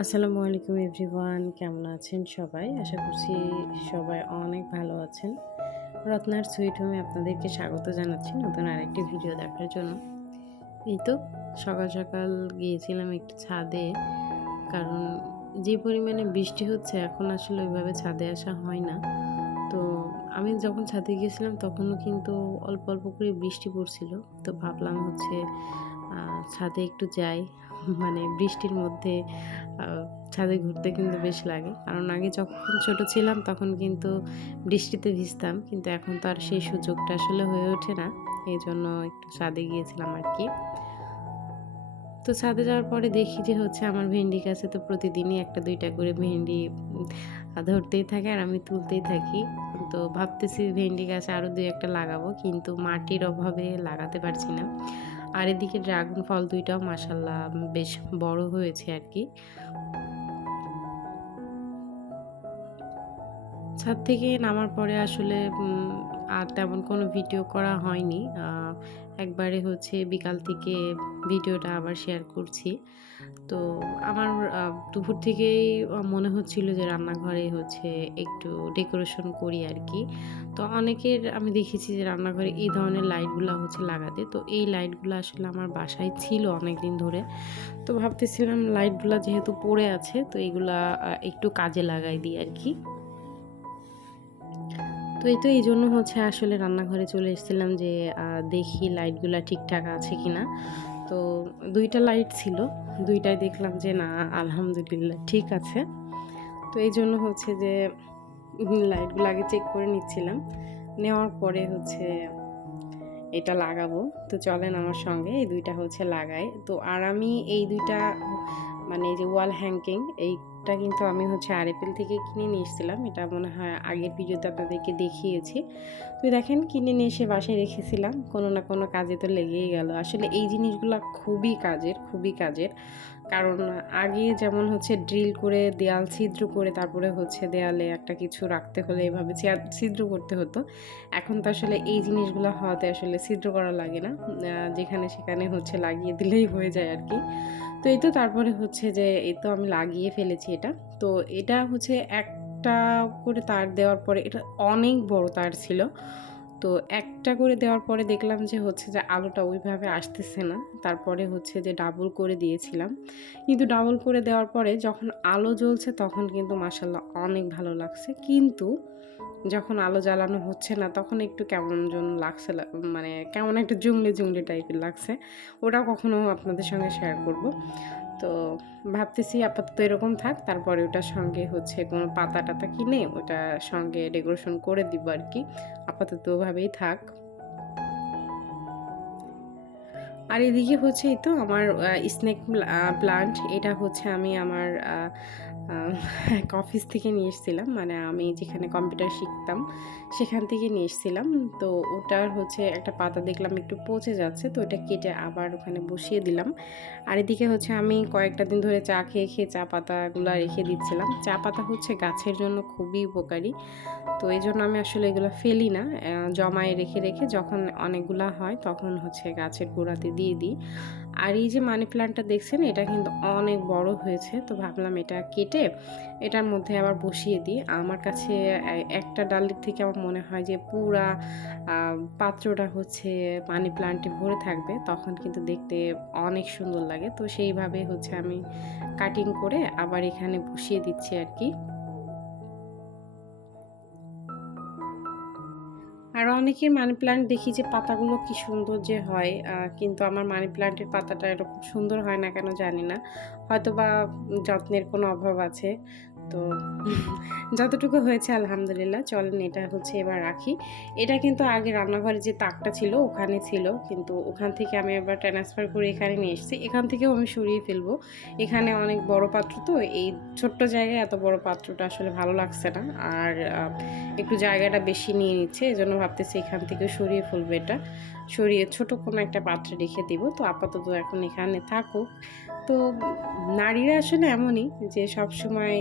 আসসালামু আলাইকুম এভরিওয়ান, কেমন আছেন সবাই? আশা করছি সবাই অনেক ভালো আছেন। রত্নার সুইট হোমে আপনাদেরকে স্বাগত জানাচ্ছি নতুন আরেকটি ভিডিও দেখার জন্য। এই তো সকাল সকাল গিয়েছিলাম একটু ছাদে, কারণ যে পরিমাণে বৃষ্টি হচ্ছে এখন আসলে ওইভাবে ছাদে আসা হয় না। তো আমি যখন ছাদে গিয়েছিলাম তখনও কিন্তু অল্প অল্প করে বৃষ্টি পড়ছিল। তো ভাবলাম হচ্ছে ছাদে একটু যাই। মানে বৃষ্টির মধ্যে আ ছাদে ঘুরতে কিন্তু বেশ লাগে। কারণ আগে যখন ছোট ছিলাম তখন কিন্তু বৃষ্টিতে ভিজতাম। কিন্তু এখন তো আর সেই সুযোগটা আসলে হয়ে ওঠে না। এজন্য একটু ছাদে গিয়েছিলাম আরকি। তো ছাদে যাওয়ার পরে দেখি যে হচ্ছে আমার ভেন্ডি গাছে তো প্রতিদিনই ১টা ২টা করে ভেন্ডি ধরতেই থাকে আর আমি তুলতেই থাকি। তো ভাবতেছি ভেন্ডি গাছ আরো ২-১ টা লাগাবো, কিন্তু মাটির অভাবে লাগাতে পারছি না। আর এদিকে ড্রাগন ফল ২ টাও মাশাআল্লাহ বেশ বড় হয়েছে আরকি। ছাদ থেকে নামার পরে আসলে আর তেমন কোনো ভিডিও করা হয়নি। একবারে হচ্ছে বিকাল থেকে ভিডিওটা আবার শেয়ার করছি। তো আমার আ দুপুর থেকেই মনে হচ্ছিল যে রান্নাঘরে হচ্ছে একটু ডেকোরেশন করি আরকি। তো অনেকের আমি দেখেছি যে রান্নাঘরে এই ধরনের লাইটগুলা হচ্ছে লাগাতে। তো এই লাইটগুলা আসলে আমার বাসায় ছিল অনেকদিন ধরে। তো ভাবতেছিলাম লাইটগুলা যেহেতু পড়ে আছে তো এগুলা একটু কাজে লাগাই দিই আরকি। তো এই তো এইজন্য হচ্ছে আসলে রান্নাঘরে চলে এসেছিলাম যে দেখি লাইটগুলা ঠিকঠাক আছে কিনা। তো ২ টা লাইট ছিল। ২ টাই দেখলাম যে না, আলহামদুলিল্লাহ ঠিক আছে। তো এইজন্য হচ্ছে যে লাইটগুলো আগে চেক করে নিচ্ছিলাম। নেওয়ার পরে হচ্ছে এটা লাগাবো। তো চলেন আমার সঙ্গে এই ২ টা হচ্ছে লাগাই। তো আর আমি এই ২ টা মানে এই যে ওয়াল হ্যাঙ্গিং এইটা কিন্তু আমি হচ্ছে আরএফএল থেকে কিনে নিয়ে এসেছিলাম। এটা মনে হয় আগের ভিডিওতে আপনাদেরকে দেখিয়েছি। তো দেখেন কিনে নিয়ে এসে বাসায় রেখেছিলাম। কোনো না কোনো কাজে তো লেগেই গেল। আসলে এই জিনিসগুলা খুবই কাজের, খুবই কাজের। কারণ আগে যেমন হচ্ছে ড্রিল করে দেয়াল ছিদ্র করে তারপরে হচ্ছে দেয়ালে একটা কিছু রাখতে হলে এভাবে ছিদ্র করতে হতো। এখন তো আসলে এই জিনিসগুলা হওয়াতে আসলে ছিদ্র করা লাগে না। যেখানে সেখানে হচ্ছে লাগিয়ে দিলেই হয়ে যায় আরকি। তো এই তো তারপরে হচ্ছে যে এই তো আমি লাগিয়ে ফেলেছি এটা। তো এটা হচ্ছে একটা করে তার দেওয়ার পরে এটা অনেক বড় তার ছিল। তো একটা করে দেওয়ার পরে দেখলাম যে হচ্ছে যে আলোটা ওইভাবে আসতেছে না। তারপরে হচ্ছে যে ডাবল করে দিয়েছিলাম। কিন্তু ডাবল করে দেওয়ার পরে যখন আলো জ্বলছে তখন কিন্তু মাশাআল্লাহ অনেক ভালো লাগছে। কিন্তু যখন আলো জ্বালানো হচ্ছে না তখন একটু কেমন যেন লাগছে, মানে কেমন একটা জংলি, জংলি টাইপের লাগছে। ওটাও কখনো আপনাদের সঙ্গে শেয়ার করব। তো ভাবতেছি আপাতত এরকম থাক। তারপরে ওটার সঙ্গে হচ্ছে কোনো পাতা-টাতা কিনে ওটার সঙ্গে ডেকোরেশন করে দিব আরকি। আপাতত ওভাবেই থাক। আর এদিকে হচ্ছে এই তো আমার স্নেক প্লান্ট এটা হচ্ছে আমি আমার আ এক অফিস থেকে নিয়ে এসেছিলাম। মানে আমি যেখানে কম্পিউটার শিখতাম সেখান থেকে নিয়ে এসেছিলাম। তো ওটার হচ্ছে একটা পাতা দেখলাম একটু পচে যাচ্ছে। তো ওটা কেটে আবার ওখানে বসিয়ে দিলাম। আর এদিকে হচ্ছে আমি কয়েকটা দিন ধরে চা খেয়ে, খেয়ে চা পাতাগুলা রেখে দিচ্ছিলাম। চা পাতা হচ্ছে গাছের জন্য খুবই উপকারী। তো এজন্য আমি আসলে এগুলো ফেলি না। জমায়ে রেখে, রেখে যখন অনেকগুলা হয় তখন হচ্ছে গাছের গোড়াতে দিয়ে দিই। আর এই যে মানি প্ল্যান্টটা দেখছেন এটা কিন্তু অনেক বড় হয়েছে। তো ভাবলাম এটা কেটে এটার মধ্যে আবার বসিয়ে দিই। আমার কাছে একটা ডালের থেকে আমার মনে হয় যে পুরা আ পাত্রটা হচ্ছে মানি প্ল্যান্টে ভরে থাকবে। তখন কিন্তু দেখতে অনেক সুন্দর লাগে। তো সেইভাবে হচ্ছে আমি কাটিং করে আবার এখানে বসিয়ে দিচ্ছি আরকি। আর অনেকের মানি প্ল্যান্ট দেখি যে পাতাগুলো কি সুন্দর যে হয়। কিন্তু আমার মানি প্ল্যান্টের পাতাটা এরকম সুন্দর হয় না কেন জানি না। হয়তোবা যত্নের কোনো অভাব আছে। তো যতটুকু হয়েছে আলহামদুলিল্লাহ। চলেন এটা হচ্ছে এবার রাখি। এটা কিন্তু আগে রান্নাঘরে যে তাকটা ছিল ওখানে ছিল। কিন্তু ওখান থেকে আমি আবার ট্রান্সফার করে এখানে নিয়ে এসেছি। এখান থেকেও আমি সরিয়ে ফেলবো। এখানে অনেক বড় পাত্র তো এই ছোট্ট জায়গায় এত বড় পাত্রটা আসলে ভালো লাগছে না। আর একটু জায়গাটা বেশি নিয়ে নিচ্ছে। এজন্য ভাবতেছি এখান থেকে সরিয়ে ফেলবো এটা। সরিয়ে ছোট কোনো একটা পাত্রে রেখে দিব। তো আপাতত এখন এখানে থাকুক। তো নারীরা আসলে এমনই যে সবসময়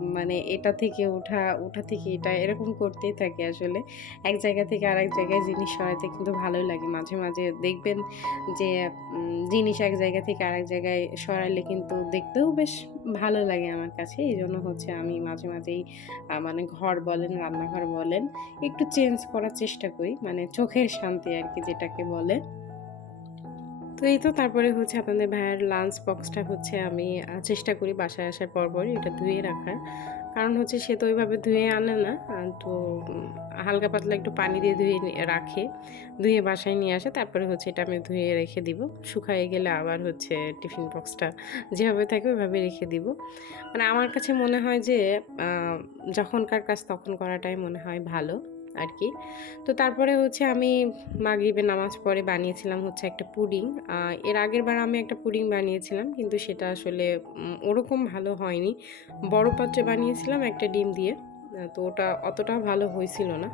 মানে এটা থেকে ওঠা, ওঠা থেকে এটা এরকম করতেই থাকি আসলে। এক জায়গা থেকে আরেক জায়গায় জিনিস সরাতে কিন্তু ভালোই লাগে। মাঝে, মাঝে দেখবেন যে জিনিস এক জায়গা থেকে আরেক জায়গায় সরাইলে কিন্তু দেখতেও বেশ ভালো লাগে আমার কাছে। এজন্য হচ্ছে আমি মাঝে, মাঝেই মানে ঘর বলেন, রান্নাঘর বলেন একটু চেঞ্জ করার চেষ্টা করি। মানে চোখের শান্তি আরকি যেটাকে বলে। তো এই তো তারপরে হচ্ছে আপনাদের ভাইয়ার লাঞ্চ বক্সটা হচ্ছে আমি চেষ্টা করি বাসায় আসার পরপরই এটা ধুয়ে রাখার। কারণ হচ্ছে সে তো ওইভাবে ধুয়ে আনে না। তো হালকা পাতলা একটু পানি দিয়ে ধুয়ে রাখে। ধুয়ে বাসায় নিয়ে আসে। তারপরে হচ্ছে এটা আমি ধুয়ে রেখে দিব। শুকায়ে গেলে আবার হচ্ছে টিফিন বক্সটা যেভাবে থাকে ওইভাবে রেখে দিব। মানে আমার কাছে মনে হয় যে আ যখনকার কাজ তখন করাটাই মনে হয় ভালো আরকি। তো তারপরে হচ্ছে আমি মাগরিবের নামাজ পড়ে বানিয়েছিলাম হচ্ছে একটা পুডিং। এর আগেরবার আমি একটা পুডিং বানিয়েছিলাম কিন্তু সেটা আসলে ওরকম ভালো হয়নি। বড় পাত্রে বানিয়েছিলাম একটা ডিম দিয়ে। তো ওটা অতটাও ভালো হয়েছিল না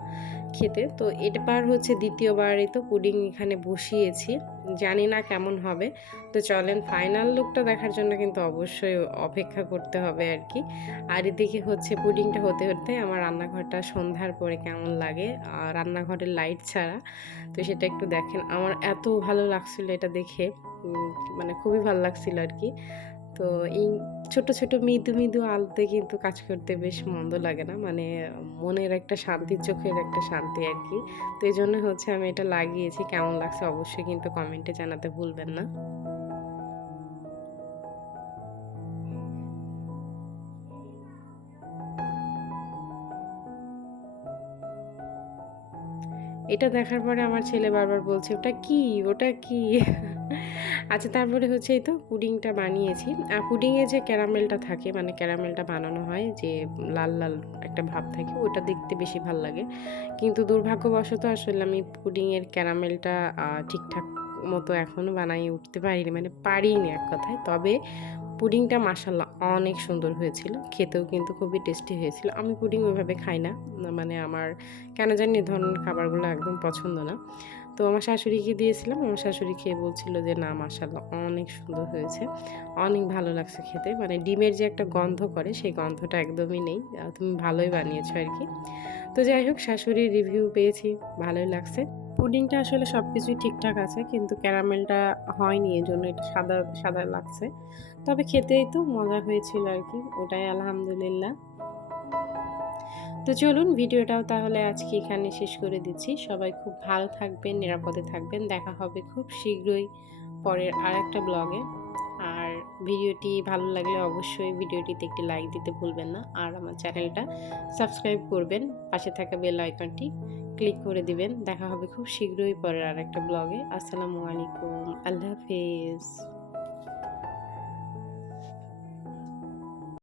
খেতে। তো এবার হচ্ছে ২য় বারে তো পুডিং এখানে বসিয়েছি। জানি না কেমন হবে। তো চলেন ফাইনাল লুকটা দেখার জন্য কিন্তু অবশ্যই অপেক্ষা করতে হবে আরকি। আর এদিকে হচ্ছে পুডিংটা হতে, হতে আমার রান্নাঘরটা সন্ধ্যার পরে কেমন লাগে রান্নাঘরের লাইট ছাড়া। তো সেটা একটু দেখেন। আমার এত ভালো লাগছিল এটা দেখে। উম মানে খুবই ভাল লাগছিল আরকি। তো এই ছোট, ছোট মৃদু, মৃদু আলোতে কিন্তু কাজ করতে বেশ মন্দ লাগে না। মানে মনের একটা শান্তি, চোখের একটা শান্তি আরকি। তো এজন্য হচ্ছে আমি এটা লাগিয়েছি। কেমন লাগছে অবশ্যই কিন্তু কমেন্টে জানাতে ভুলবেন না। এটা দেখার পরে আমার ছেলে বারবার বলছে, "ওটা কি? ওটা কি?" আচ্ছা তারপরে হচ্ছে এই তো পুডিংটা বানিয়েছি। পুডিংয়ে যে ক্যারামেলটা থাকে মানে ক্যারামেলটা বানানো হয় যে লাল, লাল একটা ভাব থাকে ওটা দেখতে বেশি ভাল লাগে। কিন্তু দুর্ভাগ্যবশত আসলে আমি পুডিংয়ের ক্যারামেলটা ঠিকঠাক মতো এখনো বানায়ে উঠতে পারিনি। মানে পারিনি এক কথায়। তবে পুডিংটা মাশাআল্লাহ অনেক সুন্দর হয়েছিল। খেতেও কিন্তু খুবই টেস্টি হয়েছিল। আমি পুডিং ওইভাবে খাই না। মানে আমার কেন জানি এ ধরনের খাবারগুলো একদম পছন্দ না। তো আমার শাশুড়িকে দিয়েছিলাম। আমার শাশুড়ি খেয়ে বলছিল যে, "না মাশাআল্লাহ অনেক সুন্দর হয়েছে। অনেক ভালো লাগছে খেতে।" মানে ডিমের যে একটা গন্ধ করে সেই গন্ধটা একদমই নেই। তুমি ভালোই বানিয়েছো আরকি। তো যাই হোক শাশুড়ির রিভিউ পেয়েছি, ভালোই লাগছে। পুডিংটা আসলে সবকিছুই ঠিকঠাক আছে কিন্তু ক্যারামেলটা হয়নি এজন্য এটা সাদা, সাদা লাগছে। তবে খেতেই তো মজা হয়েছিল আরকি। ওটাই আলহামদুলিল্লাহ। তো চলুন ভিডিওটাও তাহলে আজকে এখানে শেষ করে দিচ্ছি। সবাই খুব ভালো থাকবেন, নিরাপদে থাকবেন। দেখা হবে খুব শীঘ্রই পরের আরেকটা ব্লগে। আর ভিডিওটি ভালো লাগলে অবশ্যই ভিডিওটিতে একটি লাইক দিতে ভুলবেন না। আর আমার চ্যানেলটা সাবস্ক্রাইব করবেন। পাশে থাকা বেল আইকনটি ক্লিক করে দিবেন। দেখা হবে খুব শীঘ্রই পরের আরেকটা ব্লগে। আসসালামু আলাইকুম। আল্লাহ হাফেজ।